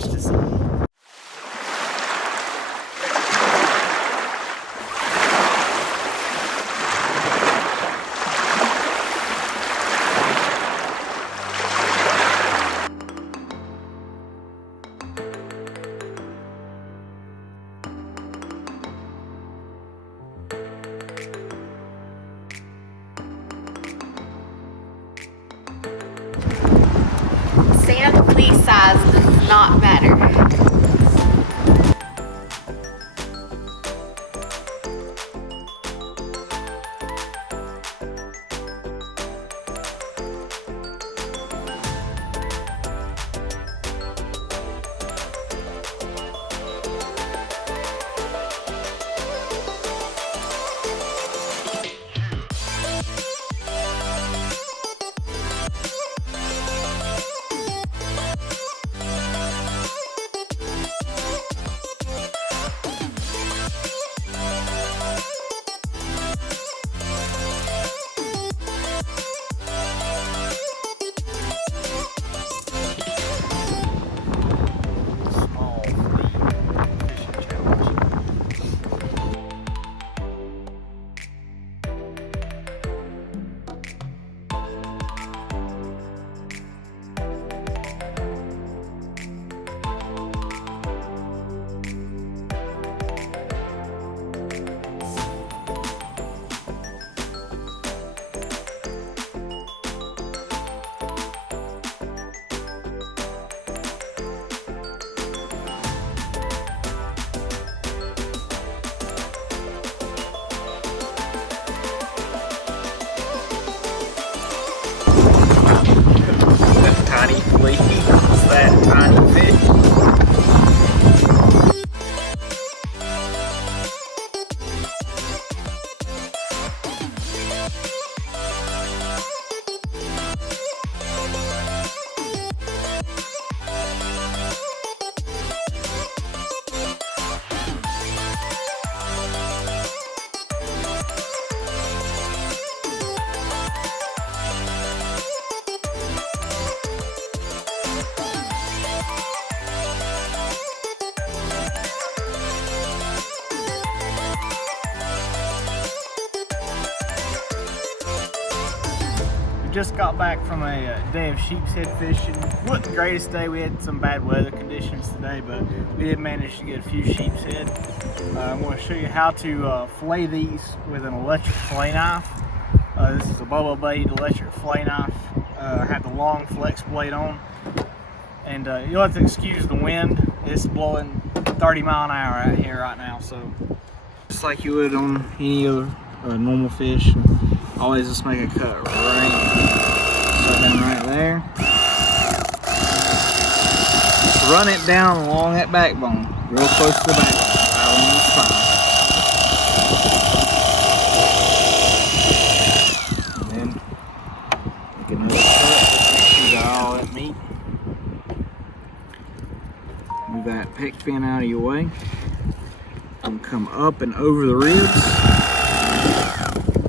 fish to see. Sand flea size does not matter. Tiny flea. It's that tiny fish. We just got back from a day of sheepshead fishing. Wasn't the greatest day. We had some bad weather conditions today, but we did manage to get a few sheepshead. I'm going to show you how to fillet these with an electric fillet knife. This is a bubble blade electric fillet knife. I have the long flex blade on, and you'll have to excuse the wind. It's blowing 30 mile an hour out here right now, so just like you would on any other normal fish, always just make a cut right there. Just run it down along that backbone, real close to the backbone, right along the spine. And then make another cut. Make sure you got all that meat. Move that pec fin out of your way. And come up and over the ribs,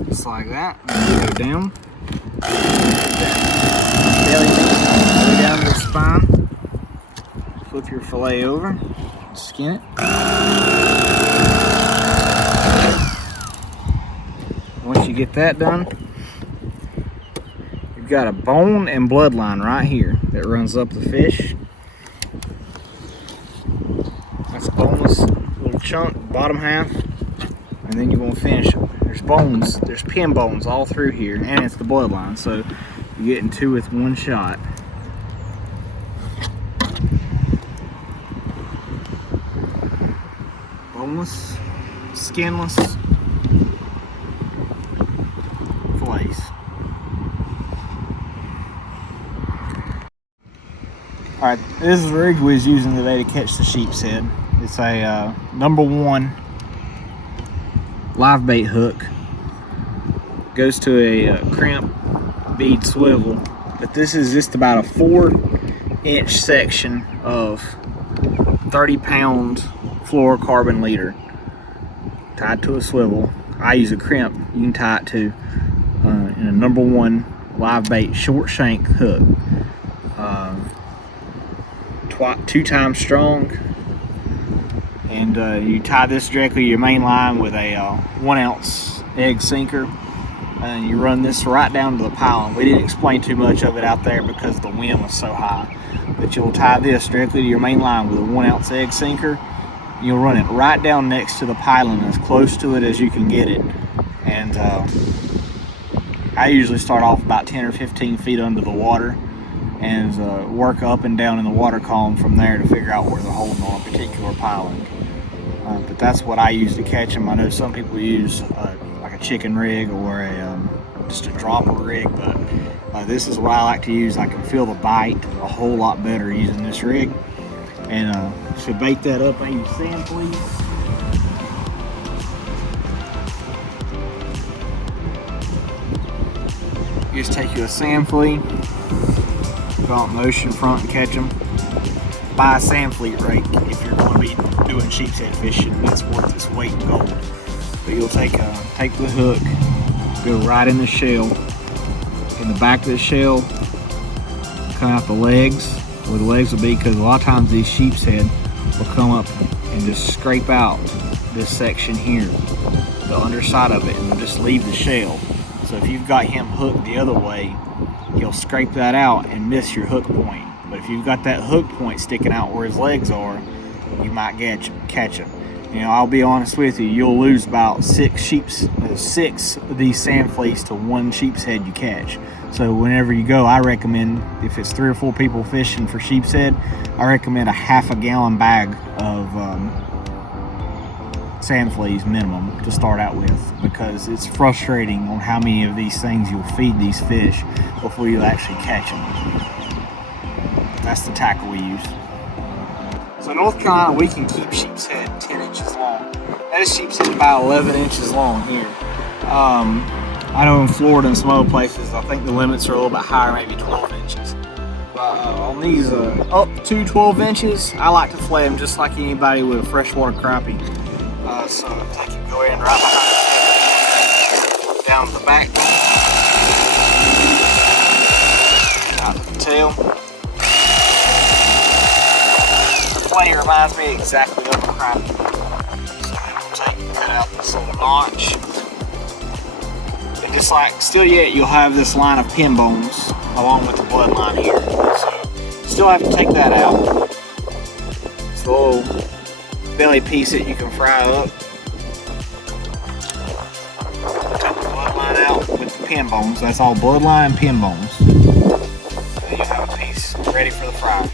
just like that. And go down. Belly meat, go down to the spine. Flip your fillet over, skin it. Once you get that done, you've got a bone and bloodline right here that runs up the fish. That's a boneless little chunk, bottom half, and then you're going to finish them. There's bones, there's pin bones all through here, and it's the bloodline, so you're getting two with one shot. Boneless, skinless fillets. Alright, this is the rig we was using today to catch the sheepshead. It's a #1 live bait hook. Goes to a crimp bead swivel, but this is just about a 4-inch section of 30-pound fluorocarbon leader tied to a swivel. I use a crimp. You can tie it to in a #1 live bait short shank hook. 2 times strong. And you tie this directly to your main line with a 1 ounce egg sinker, and you run this right down to the piling. We didn't explain too much of it out there because the wind was so high, but you'll tie this directly to your main line with a 1 ounce egg sinker. You'll run it right down next to the piling, as close to it as you can get it. And I usually start off about 10 or 15 feet under the water and work up and down in the water column from there to figure out where they're holding on a particular piling. But that's what I use to catch them. I know some people use like a chicken rig or just a dropper rig, but this is what I like to use. I can feel the bite a whole lot better using this rig. And to bait that up, I use sand fleas. You just take you a sand flea, go out in the ocean front and catch them. Buy a sand flea rake if you're going to be doing sheepshead fishing. It's worth its weight in gold. But you'll take the hook, go right in the shell. In the back of the shell, come out the legs, where the legs will be, because a lot of times these sheepshead will come up and just scrape out this section here, the underside of it, and just leave the shell. So if you've got him hooked the other way, he'll scrape that out and miss your hook point. But if you've got that hook point sticking out where his legs are, you might catch him. You know, I'll be honest with you, you'll lose about 6 of these sand fleas to 1 sheepshead you catch. So whenever you go, I recommend, if it's 3 or 4 people fishing for sheepshead, I recommend a half a gallon bag of sand fleas minimum to start out with, because it's frustrating on how many of these things you'll feed these fish before you actually catch them. That's the tackle we use. So in North Carolina, we can keep sheepshead 10 inches long. This sheepshead is about 11 inches long here. I know in Florida and some other places, I think the limits are a little bit higher, maybe 12 inches. But on these up to 12 inches, I like to flay them just like anybody with a freshwater crappie. So take you go in right behind, down the back, out to the tail. The flay reminds me exactly of a crappie. So we'll cut out this little notch. And just like still yet, you'll have this line of pin bones along with the bloodline here. So still have to take that out. It's a little belly piece that you can fry up. Take the bloodline out with the pin bones. That's all bloodline and pin bones. And then you have a piece ready for the fry.